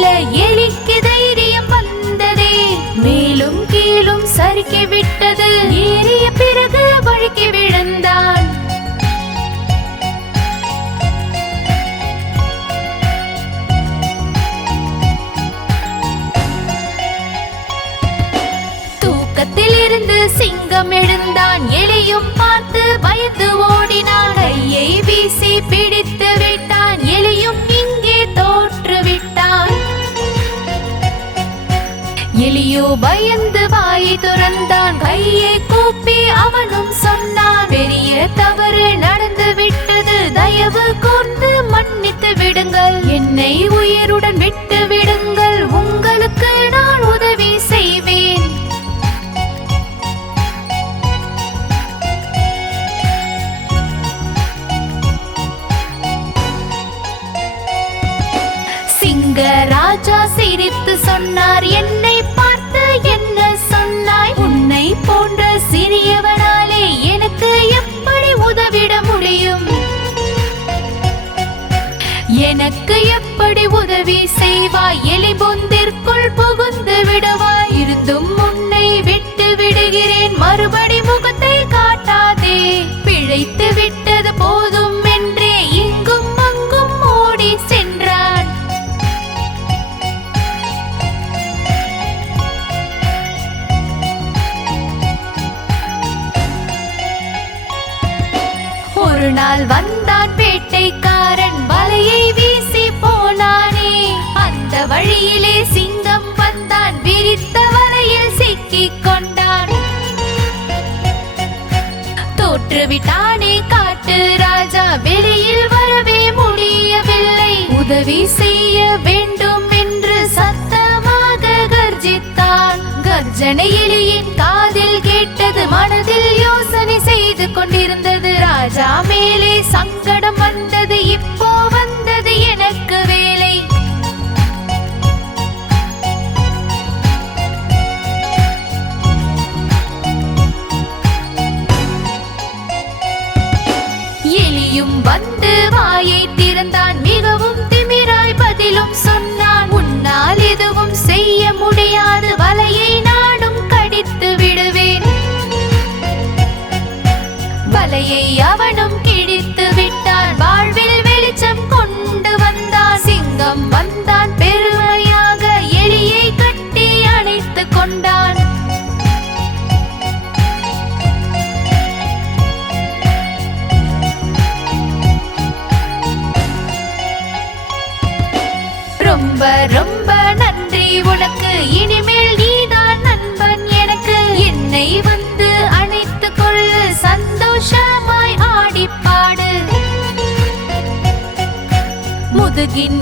செல்ல எலிக்கு தைரியம் வந்ததே. மேலும் கீழும் சறுக்கி விட்டது. ஏறிய பிறகு வழுக்கி விழுந்தான். தூக்கத்தில் இருந்து சிங்கம் எழுந்தான். எலியும் பார்த்து பயந்து ஓடினான். கையை வீசி பிடித்து விட்டான். எலியும் இங்கே தோற்று விட்டான். எலியோ பயந்து வாயை துறந்தான். கையை கூப்பி அவனும் சொன்னான், பெரிய தவறு நடந்து விட்டது. தயவு கூர்ந்து மன்னித்து விடுங்கள். என்னை உயிருடன் விட்டு விடுங்கள். உங்களுக்கு நான் உதவி செய்வேன். சிங்கராஜா சிரித்து சொன்னார், என்னை பார்த்து என்ன சொன்னாய்? உன்னை போன்ற சிறியவனாலே எனக்கு எப்படி உதவிட முடியும்? எனக்கு எப்படி உதவி செய்வாய்? எலி பொந்திற்குள் புகுந்து விடுவாய். இருந்தும் உன்னை விட்டு விடுகிறேன். மறுபடி முகத்தை காட்டாதே. பிழைத்து விட்டது போதும் என்றே இங்கும் அங்கும் ஓடி சென்றான். ஒரு நாள் வந்தான் வேட்டைக்காரன். வலையை வீசி போனானே. அந்த வழியிலே சிங்கம் வந்தான். விரித்த வலையில் சிக்கிக் கொண்டான். தோற்றுவிட்டானே காட்டு ராஜா. வெளியில் வரவே முடியவில்லை. உதவி செய்ய வேண்டும் என்று சத்தமாக கர்ஜித்தான். கர்ஜனை எலியின் காதில் கேட்டது. மனதில் யோசனை செய்து கொண்டிருந்தது. ராஜா மேலே சங்கடம் வந்தது. இப்போ வந்தது எனக்கு வேலை. எலியும் வந்து வாயை திறந்தான். மிகவும் திமிராய் பதிலும் சொன்னான், உன்னால் எதுவும் செய்ய முடியாது. வலையை நானும் கடித்து விடுவேன். வலையை அவனும் கிழித்து விட்டான். வாழ்வில் வெளிச்சம் கொண்டு வந்தான். சிங்கம் வந்தான். பெருமையாக எலியை கட்டி அணைத்து கொண்டான். ரொம்ப ரொம்ப நன்றி உனக்கு. இனிமேல் நீதான் நண்பன் எனக்கு. என்னை வந்து அணைத்து கொள்ளு. சந்தோஷமாய் ஆடிப்பாடு. முதுகின்